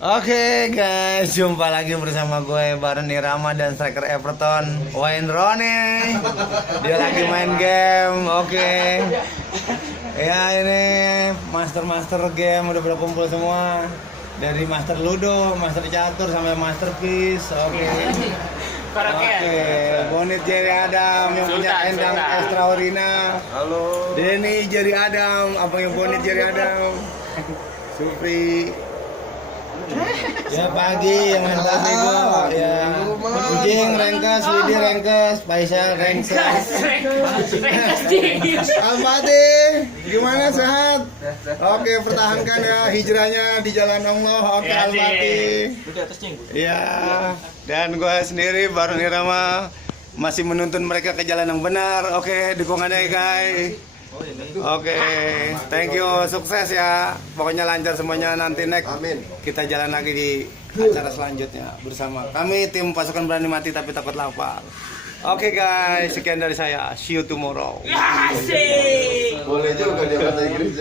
Oke guys, jumpa lagi bersama gue Baron Irama dan striker Everton Wayne Rooney. Dia lagi main game. Oke. Ya ini master game udah pada kumpul semua. Dari master ludo, master catur sampai master piece. Oke. Oke, Bonit Jerry Adam yang punya endang Extraordina. Halo. Denny Jerry Adam, apa yang Bonit Jerry Adam? Supri. Ya pagi yang main Bego ya. Kucing Rengkes, Widi Rengkes, Faisal Rengkes. Almati, gimana sehat? Oke, pertahankan ya hijrahnya di jalan Allah. Oke, Almati. Ya, dan gue sendiri Baron Irama masih menuntun mereka ke jalan yang benar. Oke, dukungannya guys. Oke, thank you, sukses ya. Pokoknya lancar semuanya, nanti next. Amin. Kita jalan lagi di acara selanjutnya bersama kami tim pasukan berani mati tapi takut lapar. Oke guys, sekian dari saya. See you tomorrow. Boleh juga dia bahasa Inggris.